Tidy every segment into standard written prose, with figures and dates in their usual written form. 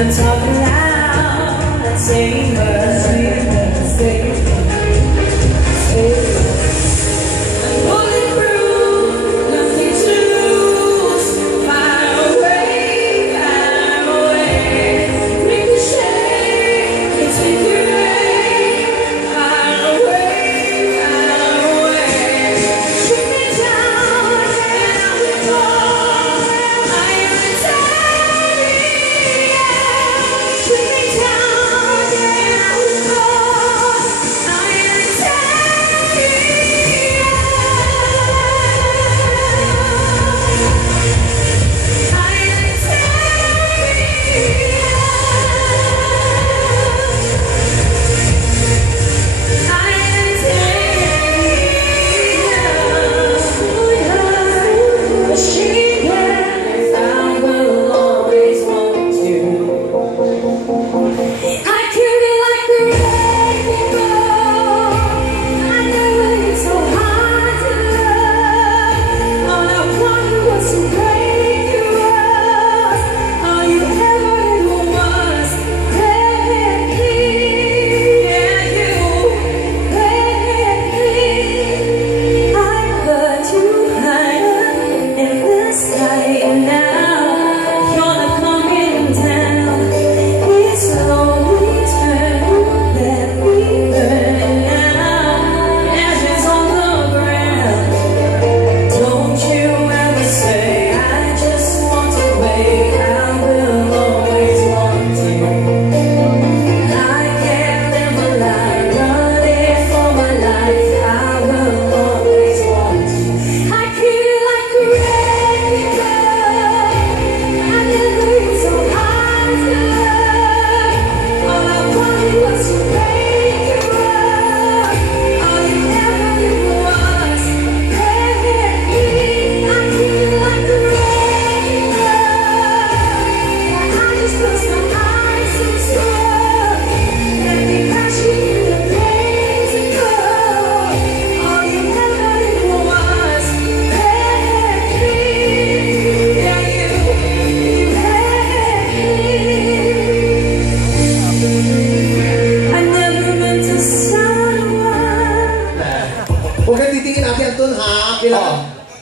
I'm talking loud and saying words. I'm pulling through, nothing to lose. Far away, ricochet, it's with your rain. Far away, shoot me down and I will fall. I am returning. Shoot me down and I will fall. I am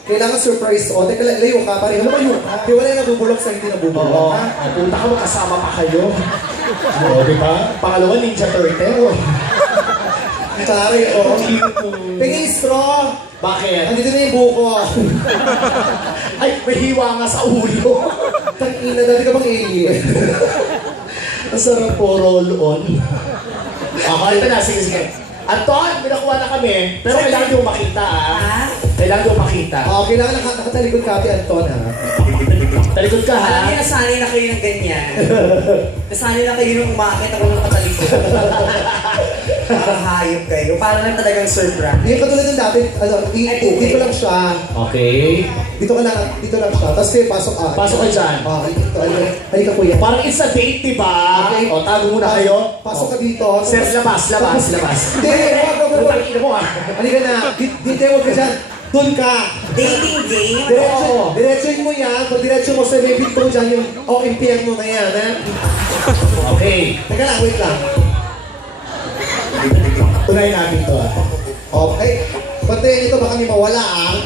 Kailangan surprise o. Teka, layo ka. Pareho na layo ka. Di wala yung nabubulok sa hindi nabubulok. Oo. Punta ka, magkasama pa kayo. Oo, di ba? Pangalawa, Ninja Turtle. Pare, o. Tingin straw. Bakit? Andito na yung buko. Ay, may hiwa nga sa ulo. Tangina, dati ka bang alien? Ang sarap po, roll on. Okay, ito na. Sige, sige. Anton, pinakuha na kami. Pero kailangan yung makita, ah. Kailangan yung makita. Oo, kailangan nakatalikod ka, Ate Anton, ha? Talikod ka, ha? Alam niyo, nasanay na kayo ng ganyan. Nasanay na kayo nung umakit ako ng katalikod. Parang hayop kayo. Parang lang talagang surprise. Hindi katulad ng dati, dito lang siya. Okay. Dito lang siya. Tapos kayo, pasok ah. Pasok kayo dyan. Halika kuya. Parang it's a date, di ba? Okay. O, tago muna kayo. Pasok ka dito. Sir, labas. Hindi, wag. Putangin mo, ah. Halika na. Dito, wag ka dyan. Doon ka. Dating game? Diretsoin mo yan. Pag diretso mo sa may pinto dyan, yung impyerno na yan, ha? Okay. Teka lang, wait lang. Tunayin natin to, ah. Okay. Patayin ito, baka may mawala, ah.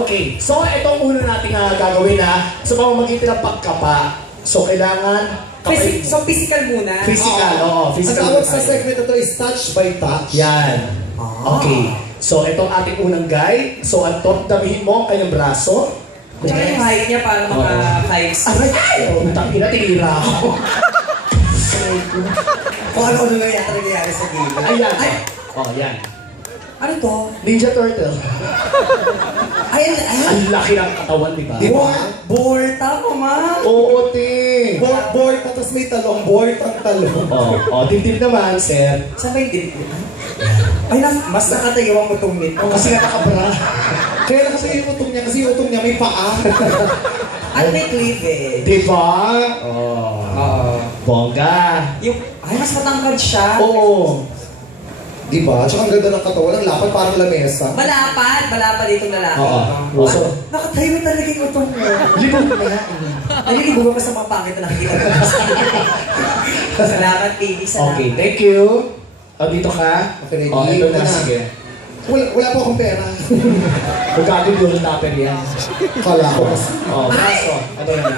Okay. So, itong una natin gagawin, ha. Sa pamamagitan ng pagkapa. So, kailangan kapay... So, physical muna? Physical, oo. Physical. Ang tawag sa segment na to is touch by touch. Yan. Okay. So, itong ating unang guy. So, Anton, damihin mo ang kanyang braso. Tsaka yung height niya para mga 5'6". Aray! Oh, tangina, tinira ako. Kung ano yata nangyayari sa game. Ayan. Ay! Oh, yan. Ano to? Ninja Turtle. Ayan! Ang laki ng katawan, di ba? Borta ko, ma! Oo, te. Board, tapos may talong. Board ang talong. Oh, dibdib naman, sir. Saan ba yung dibdib? Ay, mas nakatayo ang utong nito. Kasi nga nakabra. Kaya nakasaya yung utong niya kasi paa. At may cleavage. Diba? Oh. Oo. Bongga. Ay, mas matangkad siya. Oo. Diba? Tsaka ang ganda ng katawan, ang lapad parang lamesa. Malapad itong lalaki. Oo. Oh. So- Nakatayo talaga yung utong mo. Libog na yan. Nalilibugan ka sa mga pangit na nakikita ko. Salamat, baby. Salamat. Okay, thank you. Dito ka. Okay, Oh, ito dito na. na. Sige. Wala po akong pera. Magkagod yung tupper yan. Kala ko. Oh, braso. Ano yan?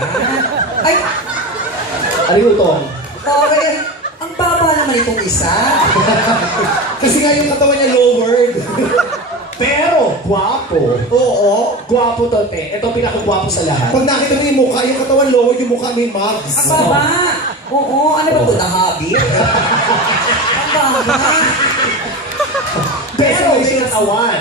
Ay, Ano yung utong? okay. Ang baba naman itong isa. Kasi nga yung katawan niya lowered. Pero, gwapo. Oo. Gwapo to, te. Ito ang pinakagwapo sa lahat. Pag nakita mo yung mukha, yung katawan lowered, yung mukha may mugs. Ang baba. Oo, ano ba ito? Nahabi? Ang baba. Pero, may katawan.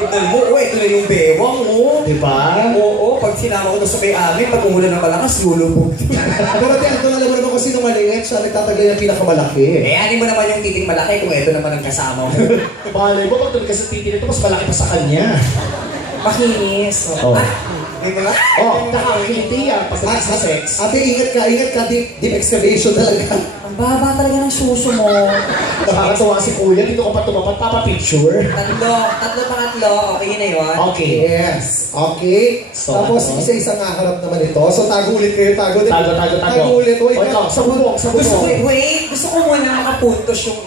Tignan mo, ito na yung bewang, Diba? Oo, pag sinama ko na sa may-amin, pag umulan ng malakas, lulubog. Pero Ate, alam mo naman kung sino maliit, siya nagtataglay ng pinakamalaki. Eh, ano mo naman yung titing malaki kung ito naman ang kasama mo. Malay mo, pag ka sa titi nito, mas malaki pa sa kanya. Makinis. Oh. May mga... Oh, nakakiliti yan pag sa sex. Ate, ingat ka, deep excavation talaga. Ang baba talaga ng suso mo. Nakakatawa si Kuya, dito ko pa tumapat, papa-picture. Tatlo, okay na yun. Okay. Yes. Okay. So, Tapos, ano? isa-isa nga harap naman ito. So, tago ulit kayo, tago din. Tago. Tago ulit. O ikaw, sa bubong, sa Gusto ko, bubong. gusto ko muna makapuntos yung,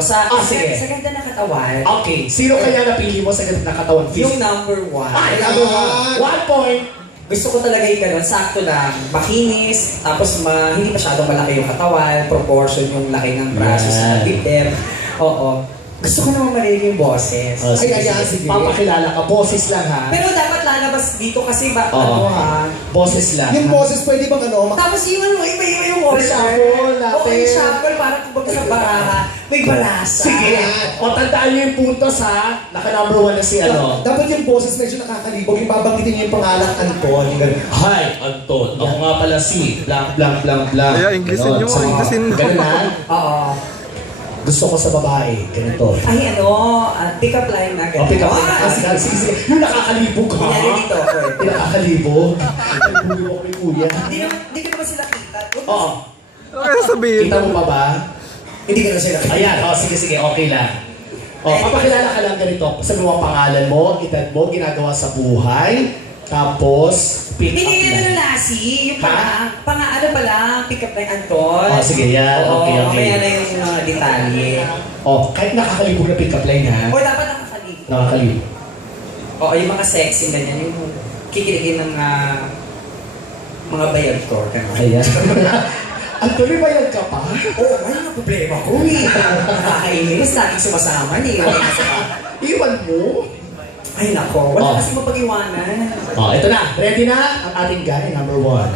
sa Sige. ganda na katawan. Okay, sino kaya napili mo sa ganit na katawan? Yung number one. Ay, number one. 1 point. Gusto ko talaga yung ganun, sakto lang, makinis, tapos hindi masyadong malaki yung katawan, proportion yung laki ng braso sa Yan. dibdib. Oo. Gusto ko naman marinig yung boses. Oh, sige, Ay, sige. sige. Papakilala ka, boses lang ha. Pero dapat lalabas dito kasi Oo. ha. Boses lang. Yung boses, pwede bang ano? Tapos yung iba yung order. Shuffle natin. Oo, yung shuffle, parang kumbaga sa baraha, may balasa. Sige. O, tandaan niyo yung puntos ha. Naka-number 1 na si ano. Dapat yung boses medyo nakakalibog. Yung babanggitin niyo yung pangalan Anton. Yung ganun. Hi, Anton. Ako nga pala si blank, blank, blank, blank. Ay, Inglesin Ganon. nyo, Sa mga- Inglesin nyo. Ganun ha. Oo. Gusto ko sa babae. Ganito. Ay, pick up line na O, pick up line. Ah, Sige, sige, sige. Yung nakakalibog ha. Kunyari dito, okay. Yung nakakalibog. Nalibog ako kay Kuya. Hindi ko naman sila kita. Oo. Okay, sabihin. Kita mo pa ba? Hindi ko na sila kita. Ayan, sige, okay lang. Papakilala ka lang ganito. Sabi mo ang pangalan mo, edad mo, ginagawa sa buhay, tapos pick up Hindi na line. nasi, yung Ha? ano pala, pick up line Anton. Sige, yan. Oo, Okay. Kaya na yung mga detalye. Kahit nakakalibog na pick up line ha. O dapat nakakalib. Nakakalibog. Oo, yung mga sexy ganyan, yung kikiligin ng mga bayad ko. Ayan. At tuloy bayad ka pa? Oo, may mga problema ko eh. Nakakainis, laging sumasama niya. Iwan mo? Ay nako, wala Oh. kasi mapag-iwanan. Ito na. Ready na? Ang ating guy, number 1.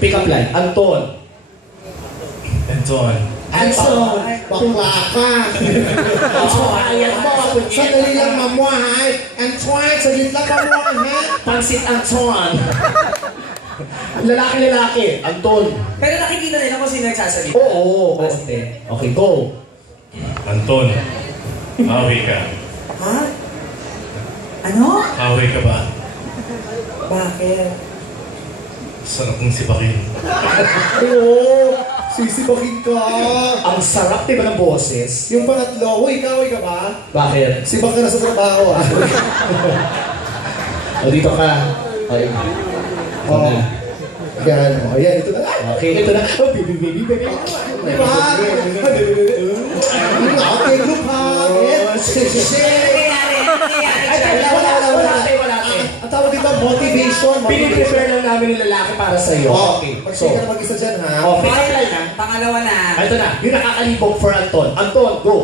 Pick up line. Anton. Anton. Anson, bakla ka. Ayan mo. Sandali lang, mamuhay. Antoine, saglit lang mamuhay. Pansit Anton. Lalaki. Anton. Pero nakikita nila kung sino nagsasalita. Oo. Basta. Okay, go. Anton. Hawi ka. Ha? Ano? Hawi ka ba? Bakit? Sarap ng sibakin. Oo, sisibakin ka. Ang sarap, di ba, ng boses? Yung pangatlo, uy, kaway ka ba? Bakit? Sibak ka na sa trabaho ah. O, dito ka. Okay. Oo. Yan, ayan, ito na. Okay, ito na. Oh, baby. Diba? Okay, group hug. Shake. Wala. Ang tawag dito, motivation. Piniprepare lang namin yung lalaki para sa'yo. Okay. Pag-shake ka na mag-isa dyan, ha? Okay, line na. Pangalawa na. Ito na, yung nakakalibog for Anton. Anton, go!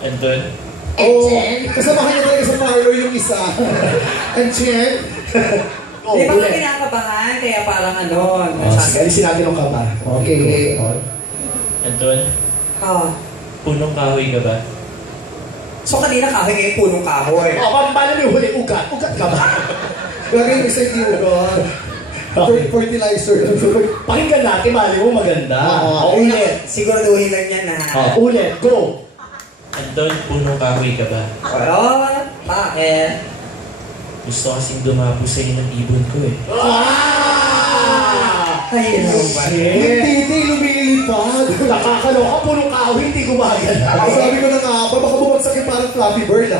Anton. Oo. Kasamahan niya talaga sa parlor yung isa. And Chen, Go, Di ba ka ulit. kinakabahan? Kaya parang ano, Sige, alisin natin yung kaba. Okay. Anton. Oh. Punong kahoy ka ba? So kanina kahoy ngayon punong kahoy. O, paano yung huli? Ugat ka ba? Lagay yung isa yung ugon. Okay. Fertilizer. Pakinggan natin, mali mo maganda. Oo. O, ulit. Siguraduhin lang yan na. Ulit, go! Anton, punong kahoy ka ba? Oh, bakit? Gusto kasing dumapo sa inyo ng ibon ko eh. Ay, ano ba? Hindi, lumilipad. Nakakaloka, punong kahoy, hindi gumagana. Sabi ko na nga, baka bumagsak yung parang Flappy Bird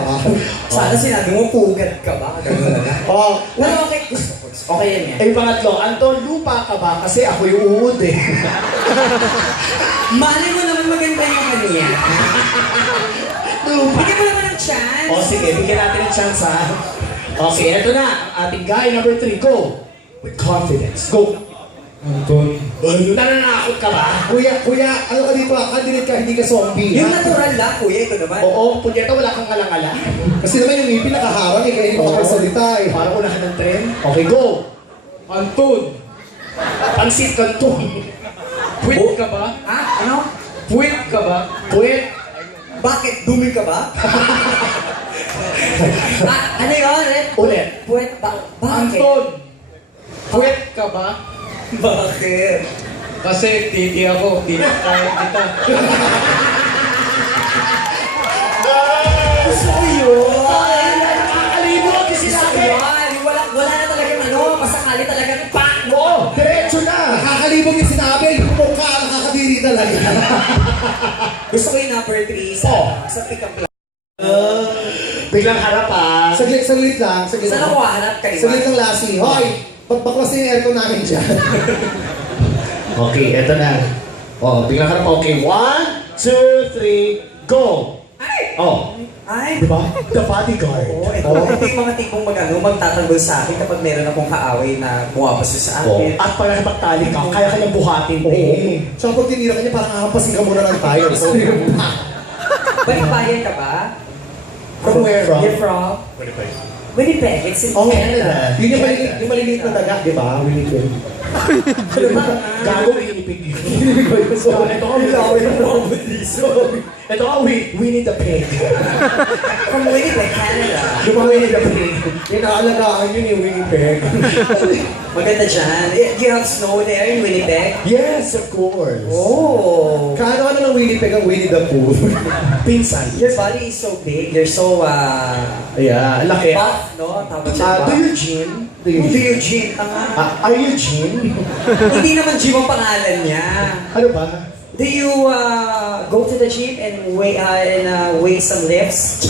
Sana sinabi mo, pugad ka ba? Ganun na lang. Oh, Pero okay. Okay yan yan. Eh, pangatlo, Anton, lupa ka ba? Kasi ako yung uod eh. Malay mo naman maganda yung kanya. Lupa. Bigyan mo naman ng chance. O sige, bigyan natin ng chance ha. Okay, eto na. Ang ating guy number 3, go. With confidence. Go. Anton. Nananakot ka ba? Kuya, ano ka dito? Candidate ka, hindi ka zombie. Yung ha? natural lang, kuya, ito naman. Oo, punyeta, wala kang alangala. Kasi naman yung ngipin nakaharang eh, kaya hindi makapagsalita eh. Parang unahan ng tren. Okay, go. Anton, Pansit Canton. puwit ka ba? Ha? Ano? Puwit ka ba? Puwet. Bakit? Dumi ka ba? Ano yun? Ulit. Puwet ba? Bakit? Anton, puwit ka ba? Bakit? Kasi titi ako, kaya kita. Gusto ko yun. Nakakalibo ang sinabi. Yan. Wala na talagang ano, masakali talagang pak! Oo, diretso na. Nakakalibog yung sinabi, yung mukha, nakakadiri talaga. Gusto ko yung number 3 sa pick-up line. Biglang harap ah. Saglit lang, saglit Saan lang. ako hahanap kayo? Saglit lang, Lassie. Hoy, baklasin yung aircon namin dyan. Okay, eto na. Oh, biglang harap. Okay, 1, 2, 3, go. Ay! Oh, Ay! di ba? The bodyguard. Oo, ito yung mga tipong magtatanggol sa akin kapag meron akong kaaway na buwapaso sa Oh. akin. At pag nakipagtali ka, kaya kanyang buhatin. Oo. Eh. Tsaka pag tinira ka niya, parang kakapasin ka muna ng tayo. So, Balikbayan ka ba? From where? You're from? Winnipeg. It's in Oh, Canada. Yun yung maliliit na daga, di ba? Winnipeg. Gago inipig yun. So, ito ka Ito ka, Winnie the Pig. From Winnipeg, Canada. Yung mga Winnie the Pig. Yung naalagaan yun yung Winnipeg. Maganda dyan. Do you have snow there in Winnipeg? Yes, of course. Oh. Kaano ng Winnipeg ang Winnie the Pooh? Pinsan. Your body is so big. You're so, Yeah, laki. buff, no? Tawag siya Do buff. you gym? Do you Do gym? you gym? Tanga. Are you gym? Hindi naman gym ang pangalan niya. Ano ba? Do you go to the gym and weigh some lifts?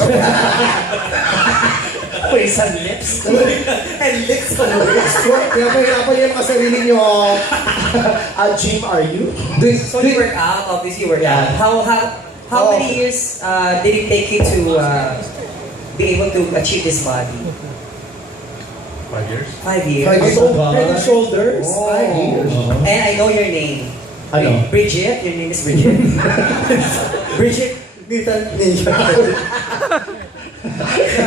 Pinsan lips? and lift some weights? Kaya pahirapan niya ang sarili niyo. Gym are you? So you work out, obviously you work out. How Oh. many years did it take you to be able to achieve this body? 5 years? 5 years. Head Oh, God. and shoulders. Oh. 5 years. And I know your name. Ano? Bridget? Your name is Bridget? Bridget Mutant Ninja.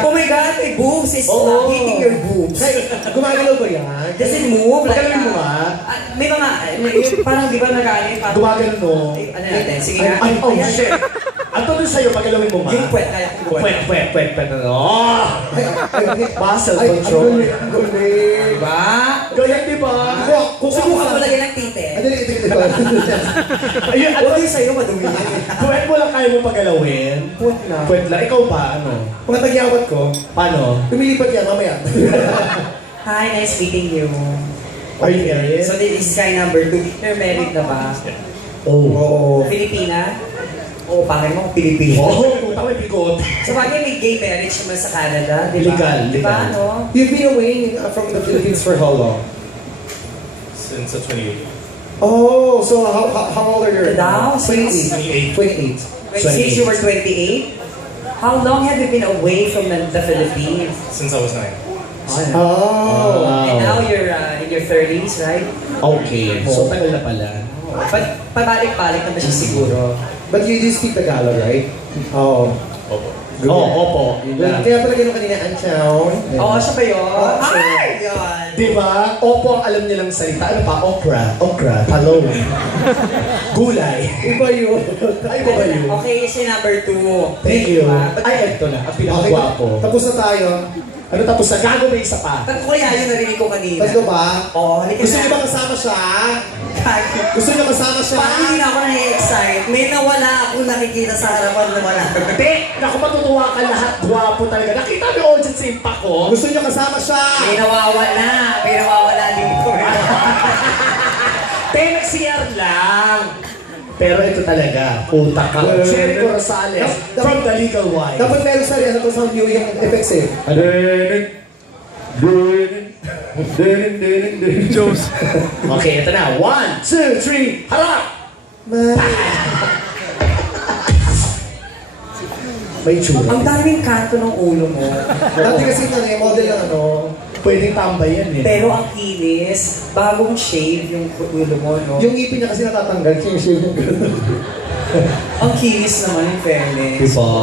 Oh my God, my boobs is hitting your boobs. Hey, gumagalaw ba yan? Does it move? Pagalawin mo nga. May mga, parang di ba nag-aanin? Gumagano no? Ano natin? Sige nga. Ay, oh Ayan. shit. Ato dun sa'yo, pagalawin mo nga. Yung puwet, kaya ko puwet. Pwet. Oh! Muscle Ay, control. ang galing. Diba? Ganyan, di ba? Kung Subukan mo lagyan ng tite. Ay, dali, ito. Ayun, ano? Huwag yung sa'yo madumi. Puwet mo lang kaya mo pagalawin. Puwet na. Puwet lang. Ikaw ba, ano? Mga tagyawat ko, Paano? lumilipat yan mamaya. Hi, nice meeting you. Are you married? So this is guy number 2. You're married na ba? Oh. Oo. Filipina? Oo, pangin mo, Pilipina. Oh, puta may bigot. Sa bagay, may gay marriage naman sa Canada, di ba? Legal, Di ba, legal. no? You've been away from the Philippines for how long? Since 28. Oh, so how old are you? Now, 28. 28. Since you were 28, how long have you been away from the Philippines? Since I was 9. Oh. And now you're in your 30s, right? Okay. So, tagal na pala. But pabalik-balik naman siya siguro. But you do speak Tagalog, right? Oh. Opo. Oo, opo. Yun lang. Kaya pala gano'n kanina, Anchow. Oo, siya ba yun? Oo, siya. Ay! Yun! Di ba? Opo ang alam nilang salita. Ano pa? Okra, talong, gulay. Iba yun. Ay, ba ba yun? Okay, si number 2. Thank you. Diba? Ay, ito na. Ang pinakagwapo. Tapos na tayo. Ano tapos na gago na isa pa? Tatlo kaya yung narinig ko kanina. Tatlo ba? Oo, halika Gusto na. niyo ba kasama siya? Gago. Gusto niyo kasama siya? Parang hindi na ako na-excite. May nawala akong nakikita sa harapan na wala. Hindi! Naku, matutuwa ka lahat. Gwapo talaga. Nakita mo yung audience sa impact ko? Gusto niyo kasama siya? May nawawala. May nawawala dito. Te, nag-CR lang. Pero ito talaga, utak ka. Jericho Rosales from The Legal Wife. Dapat meron sa rin, sa new yung effects eh. Okay, ito na. 1, 2, 3, harap! May tsura. Ang daming kanto ng ulo mo. Dati kasi model ng ano. Pwedeng tambay yan eh. Pero ang kinis, bagong shave yung ulo mo, no? Yung ngipin niya kasi natatanggal. Sinishave yung gano'n. Ang kinis naman, in fairness. Diba?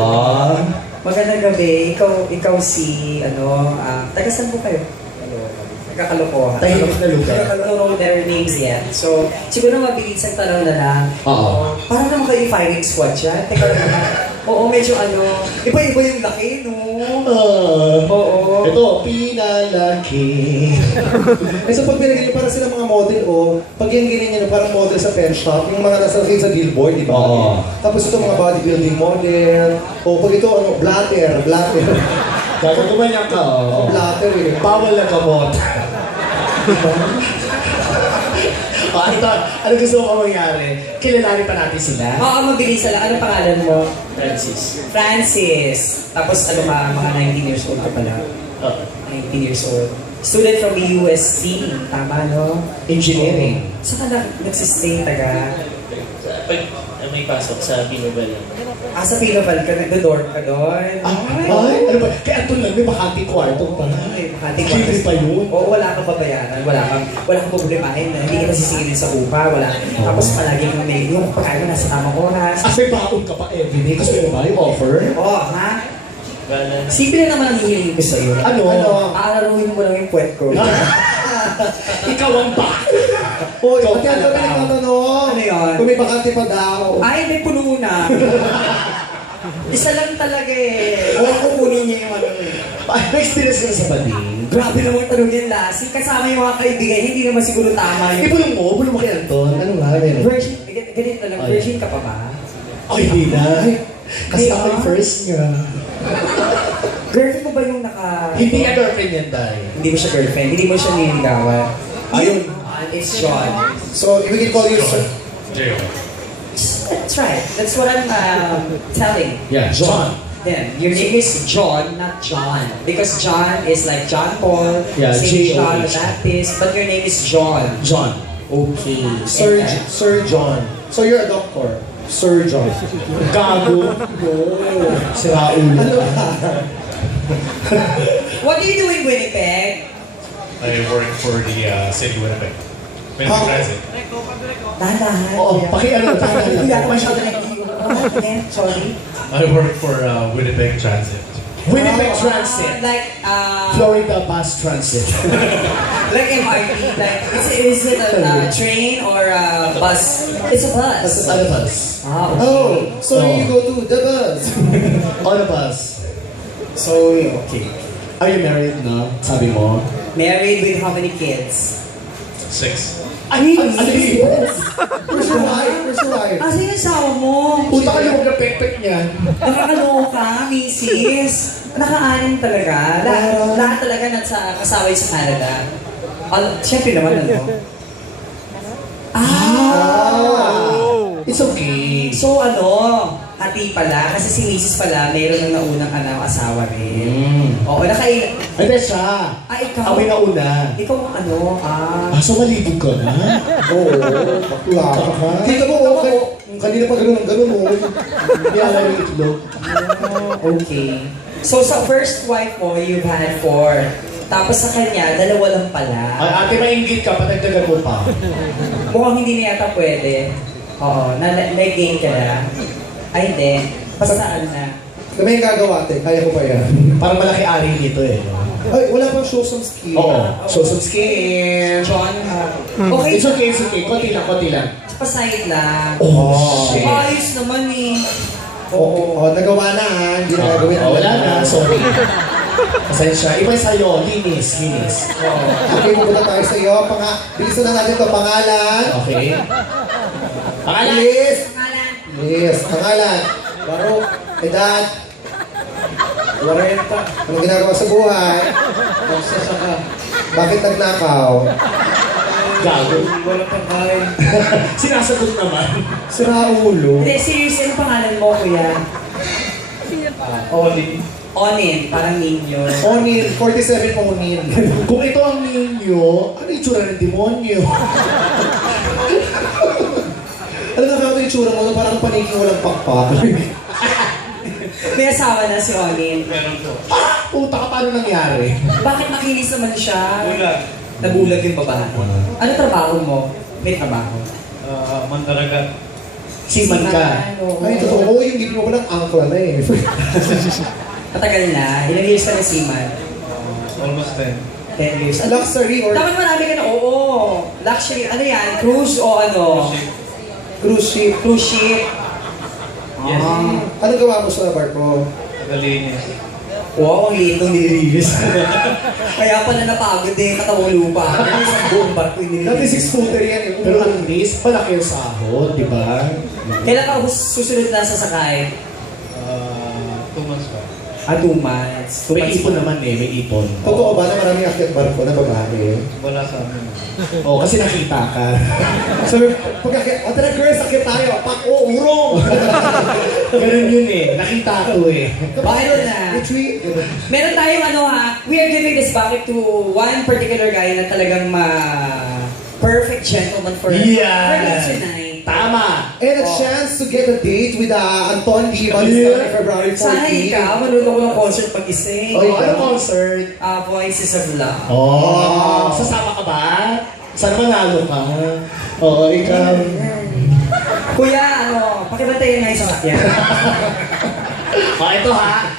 Magandang gabi. Ikaw si, taga saan po kayo? Nagkakalokohan. Tahimik na lugar. I don't know their names yet. So, siguro mabilis ang tanong na lang. Oo. Parang naman kayo yung firing squad siya. Teka lang. Oo, medyo iba-iba yung laki, no? Oo. Ito, pinalaki. Kasi pag binigyan niyo para sila mga model, pag yung ganyan niyo, parang model sa pen shop, yung mga nasa sa billboard, di ba? Oo. Tapos ito mga bodybuilding model, pag ito, blatter. Gagagumanyan ka, Blatter eh. Bawal na gamot. Ano gusto mo mangyari? Kilalanin pa natin sila. Oo, mabilis lang. Anong pangalan mo? Francis. Francis. Tapos mga 19 years old ka pala. 19 years old. Student from the UST. Tama, no? Engineering. Saan ka nagsistay, taga? Pag may pasok sa Pinobel. Sa Pinoval ka, nagdo-dorm ka doon? Ay, ano ba? Kaya ito lang, may bakante kwarto pa. Ay, Makati Libre pa yun. Oo, wala kang babayaran, wala kang problemahin na hindi kita sisingilin sa upa, wala. Tapos palagi kang may yung pagkain mo nasa tamang oras. May baon ka pa everyday. Gusto mo ba yung offer? Oo, ha? Wala. Simple na naman ang hihingin ko sa'yo. Ano? Aararuhin mo lang yung puwet ko. Ikaw ang ba? Hoy, Ikaw pati ang talaga. gabi nagtatanong. Ano yun? Kung may bakante pa daw. Ay, may puno na. Isa lang talaga eh. Huwag kukunin niya yung May experience ka na sa bading. Grabe namang tanong yan, Lassie. Kasama yung mga kaibigan, hindi naman siguro tama yung... Ibulong mo kay Anton. Ano nga, meron? Virgin, ganito lang, virgin ka pa ba? Ay, hindi na. Kasi Hindi ako yung ah. first niya. Girlfriend mo ba yung Hindi niya girlfriend yan, Day. Hindi mo siya girlfriend, hindi mo siya nililigawan. Ayun. It's John. So, we can call you J.O. That's right. That's what I'm telling. Yeah, John. Then, your name is John, not John. Because John is like John Paul, Yeah, Saint John the J-O-H. Baptist, but your name is John. John. Okay. Sir John. So, you're a doctor. Sir John. Gago. Sira ulo. Ano ba? What do you do in Winnipeg? I work for the City Winnipeg. Winnipeg Transit. Dahan-dahan. Oo, pakiano. Hindi ako masyado again, sorry. I work for Winnipeg Transit. Winnipeg Transit. Like, Florida Bus Transit. like MRT, like, is it a train or a bus? It's a bus. Ano bus? Ah, okay. Oh, so Oh. you go to the bus. On a bus. So, okay. Are you married na? Sabi mo? Married with how many kids? 6. Ano yun? Where's your wife? Where's your wife? Asa yung asawa mo? Puta ka yung pek-pek niya. Nakakaloka, misis. Nakaanin talaga. Lahat talaga nasa kasaway sa Canada. Siyempre naman, ano? It's okay. So hati pala, kasi si misis pala, mayroon ng naunang asawa rin. Oo, Ay, hindi siya. ikaw. Kami na una. Ikaw ang So malibog ka na? Oo, bakla ka. Kita mo, okay. Kanina pa ganun ang ganun, Hindi alam yung itlog. Okay. So sa first wife mo, you've had 4. Tapos sa kanya, 2 lang pala. Ay, ate, maingit ka, patagdagan mo pa. Mukhang hindi na yata pwede. Oo, nag-gain ka na. Ay, hindi. Basta na. Kami yung gagawa, ate. Kaya ko pa yan. Parang malaki ari nito eh. No? Ay, wala pang show some skill. Oo. So, some skin. John, okay. It's okay, it's okay. Konti lang, konti lang. Pasahid lang. Oh, shit. Ayos naman eh. Oo, nagawa na ha. Hindi na gagawin. Wala na, sorry. Pasensya. Iba sa'yo, linis. Okay, pupunta tayo sa iyo. Bilisan na natin to. Pangalan. Okay. Pangalan. Bilis. Pangalan. Yes. Pangalan. Baro. Edad. 40. Anong ginagawa sa buhay? Magsasaka. Bakit nagnakaw? Gago. Wala pang kain. Sinasagot naman. Sira ulo. Hindi, seriously, ano pangalan mo, kuya? Oli. Onin, parang ninyo. Onil. 47 Onil. Kung ito ang ninyo, ano yung tsura ng demonyo? Alam na ba ito yung tsura mo? Parang paniking walang pakpak. May asawa na si Onin. Meron to. Puta ka, paano nangyari? Bakit makinis naman siya? Bulag. Nabulag yung babae. Ano trabaho mo? May trabaho. Mandaragat. Siman ka. Oo. Ay, totoo. Yung libro ko lang angkla na eh. Matagal na. Ilang years ka na seaman? Almost 10. 10 years. Luxury or Dapat marami ka na. Oo. Luxury. Ano yan? Cruise o ano? cruise ship. Cruise ship. Yes. Anong gawa mo sa barko? Tagalinis. Wow, ang liit nung nililinis. Kaya pala napagod eh, katawang lupa. Ano sa buong barko yung Dati nililinis? 6-footer yan eh. Pero at least, malaki ang sahod, di ba? Kailan ka susunod na sasakay? 2 months pa. 2 months. 2 May months ipon pa. naman eh, may ipon. Totoo ba na maraming akyat barko na babae? Wala sa amin. Oo, kasi nakita ka. Sabi, pag akyat, o tara girls, akyat tayo. Pak, urong! Ganun yun eh, nakita ko eh. Viral na. Retreat. Meron tayong ano ha, we are giving this bucket to one particular guy na talagang perfect gentleman for us tonight. Tama! And a chance to get a date with Anton Dimas Yeah. on February 14. Sana ikaw, manood ako ng concert pag-ising. Oh, ano concert? Voices of Love. Oh, sasama ka ba? Sana manalo ka. Oo, ikaw. Kuya, ano, pakibantayin nga yung sasakyan. Ito ha.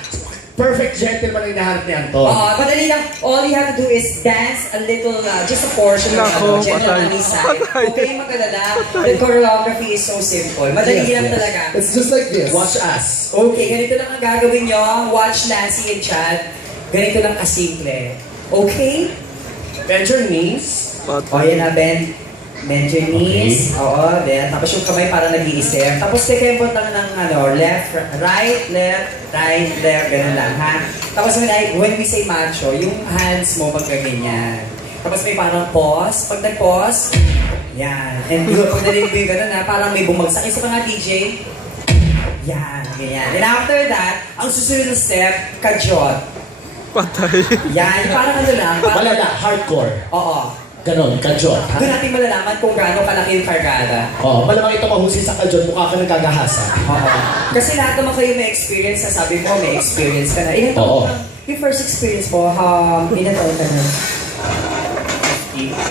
Perfect gentleman ang hinahanap ni Anton. Madali lang. All you have to do is dance a little, just a portion of gentleman side. Okay, magalala. The choreography is so simple. Madali lang talaga. It's just like this. Watch us. Okay, ganito lang ang gagawin nyo. Watch Nancy and Chad. Ganito lang kasimple. Okay? Bend your knees. O, yan na, bend. Bend your knees. Oo, then. Tapos yung kamay para nag-iisip. Tapos tekempot lang ng left, right, ganun lang, ha? Tapos when we say macho, yung hands mo magkaganyan. Tapos may parang pause. Pag nag-pause, yan. And pag narinig mo yung ganun, ha? Parang may bumagsak. Isa pa nga, DJ. Yan, ganyan. And after that, ang susunod na step, kajot. Patay. Yan, parang ano lang. Malala, hardcore. Oo. Ganon, kajot. Doon natin malalaman kung gaano kalaki yung kargada. Oo, malamang ito mahusay sa kajot, mukha ka nagkagahasa. Oo. Kasi lahat naman kayo may experience, sasabi mo may experience ka na. Ilan Oo. taon ka? Yung first experience mo, ilan taon ka na?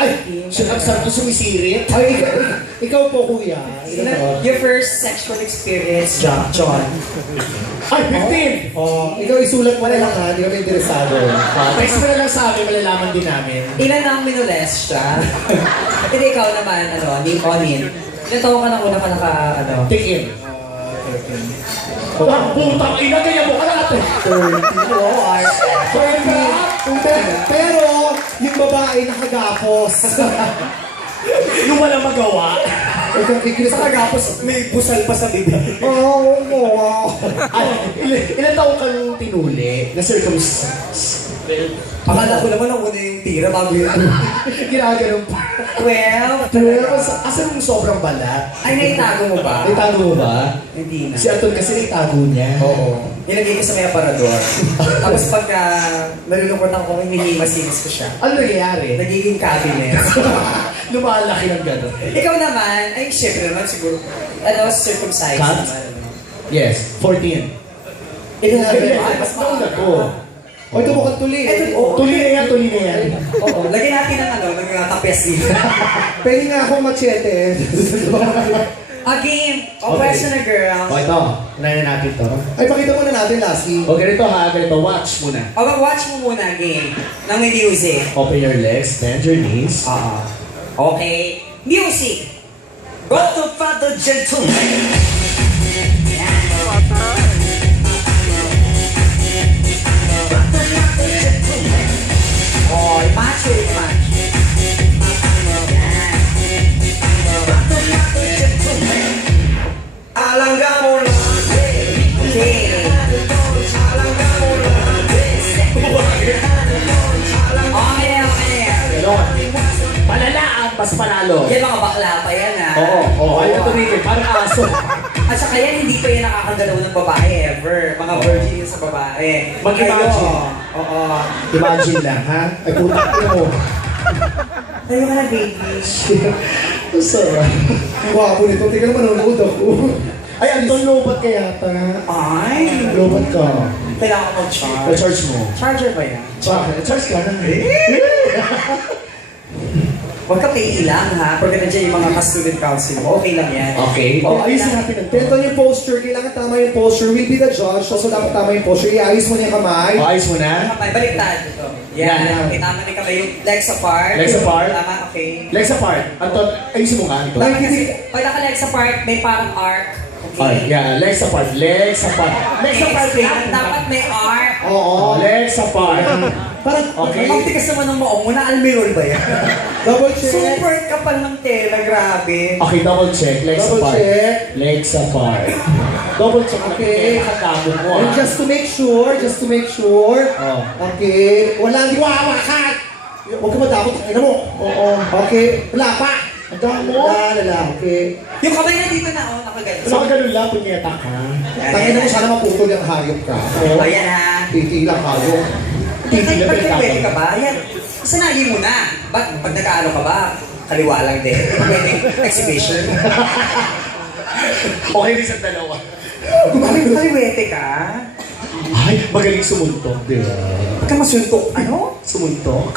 Ay, ang sarap to sumisirit. Ay, ikaw po kuya. Your first sexual experience, John. Ay, 15! Ikaw isulat mo na lang ha, hindi kami interesado. Text mo na lang sa amin, malalaman din namin. Ilan ang minolest siya? Hindi ikaw naman, Onin. Ilan taon ka na una ka Take in. Putang ina, ganyan mo ka natin. 30. Pero, yung babae nakagapos. Yung walang magawa. Ikaw kikilis Sa kagapos, may busal pa sa bibig. Oo, wow. Ay, ilan taong kang tinuli na circumstance? Akala ko naman ang una yung tira bago yun. Ginaganon pa. 12. Pero asan yung sobrang balat? Ay, naitago mo ba? Naitago mo ba? Hindi na. Si Anton kasi naitago niya. Oo. Nilagay ko sa may aparador. Tapos pagka nalulungkot ako, hinihimasinis ko siya. Ano nangyayari? Nagiging cabinet. Lumalaki ng gano'n. Ikaw naman, ay syempre naman siguro, circumcised Cut? naman. Yes, 14. Ikaw Ay, naman, mas nauna ko. O, ito mukhang tuli. Tuloy na yan, tuloy na yan. Oo, lagyan natin ng kapes dito. Pwede nga akong machete. A game. O, Okay. question na girl. O ito, unahin na natin to. Ay, pakita muna natin, Lassie. O ganito ha, ganito, watch muna. O, watch mo muna game. Nang may music. Open your legs, bend your knees. Oo. Okay. Music. Go to Father Gentleman. Yan. Oh, macho, macho. Okay. Okay. Ganon. Palala ang mas panalo. Yan mga bakla pa yan Oo, ayaw tumigil. Parang aso. At saka yan, hindi pa yan nakakagalaw ng babae ever. Mga virgin yan sa babae. Mag-imagine. Kayo, Oo. Imagine lang, ha? Ay, puta mo. Tayo ka na, baby. Ang sarap. Ang gwapo nito. Tingnan mo, nanonood ako. Ay, Anton, lobat ka yata. Ay, Lobat ka. kailangan ko mag-charge. Na-charge mo. Charger ba yan? Charge ka na. Huwag ka pay lang ha. Pag nandiyan yung mga ka-student council mo, okay lang yan. Okay. Oh, ayusin natin ang Ito yung posture. Kailangan tama yung posture. We'll be the judge. So dapat tama yung posture. Iayos mo na yung kamay. Oh, ayos mo na. Kamay, baliktad ito. Yan. Yan. Okay, tama ni kamay yung legs apart. Legs apart. Tama, okay. Legs apart. Anton, ayusin mo nga ito. Tama kasi, pag naka-legs apart, may parang arc. Ay, Okay. yeah, legs apart. Legs apart. Legs apart. Dapat may arc. Oo, legs apart. Parang, Okay. Ang tigas naman ng maong mo, na-almirol ba yan? double check. Super kapal ng tela, grabe. Okay, double check. Legs Double apart. check. Legs apart. Double check. Okay. Nakakabo mo, And ha? just to make sure. Oh. Okay. Wala, di wawakan. Huwag ka matakot. Tingnan mo. Oo. Okay. Wala pa. Ang dami mo. Wala. Okay. Yung kamay na dito na, nakaganto. Saka ganun lang, punyeta ka. Tangin mo sana maputol yung hayop ka. O, yan ha. Titilang hayop. Tigil na Pwede ka ba? Yan. Sanagin mo na. Ba't pag nakaano ka ba? Kaliwa lang din. Pwede exhibition. Okay rin sa dalawa. Kaliwete ka? Ay, magaling sumuntok, di ba? Ba't ka masuntok? Ano? Sumuntok?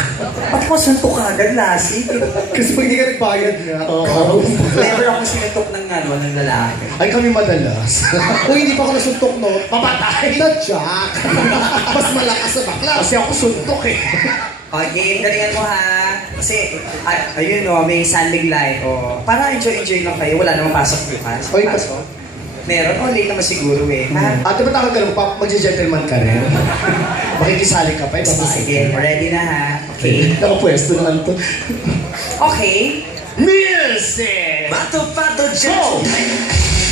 Ba't ka masuntok ka agad, Lassie? Kasi pag hindi ka nagbayad nga. Oo. Never ako sinuntok ng ng lalaki. Ay, kami madalas. Kung hindi pa ako nasuntok, no? Papatay! Jack. Mas malakas sa bakla. Kasi ako suntok eh. Okay, galingan mo ha. Kasi, ayun no, may sanding light. Para enjoy lang kayo. Wala namang pasok bukas. Oy, Pasok? Meron? Late naman siguro eh. Ha? Ate, ba't tawag ka lang? Mag-gentleman ka rin? Makikisali ka pa, eh. Sige, ready na ha. Okay. Nakapwesto naman to. Okay. Music! Pato gentleman!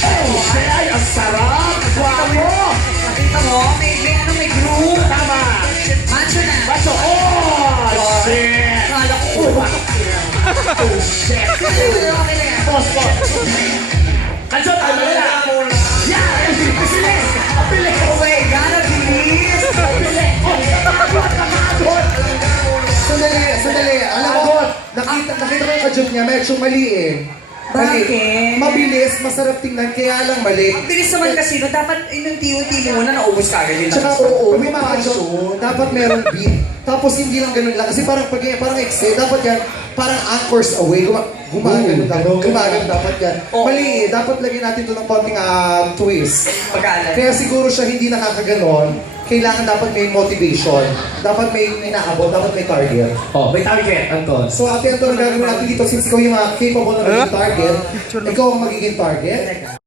Oh, ay, ang sarap! Guwapo! Nakita mo, may groove. Tama! Macho na. Baso! Oh, shit! Kala ko. Oh, shit! Okay na yan. Boss! Kanso, tayo na lang! Yeah! Bilis! Ang bilis! Oh my God, ang bilis. Sandali. Alam mo, nakita ko yung ka-joke niya, medyo mali eh. Mali. Bakit? Mabilis, masarap tingnan, kaya lang mali. Ang bilis naman kasi, no? Dapat unti-unti mo na naubos ka agad yun. Tsaka may mga joke, dapat merong beat. Tapos hindi lang ganun lang. Kasi parang dapat yan, parang anchors away. Gumagano dapat yan. Oo. Mali eh, dapat lagyan natin ito ng konting twist. Pagkaalam. Kaya siguro siya hindi nakakaganon. Kailangan dapat may motivation. Dapat may inaabot, dapat may target. Oh, may target, Anton. So ate Anton, gagawin natin dito since ikaw yung capable na magiging target, ikaw ang magiging target.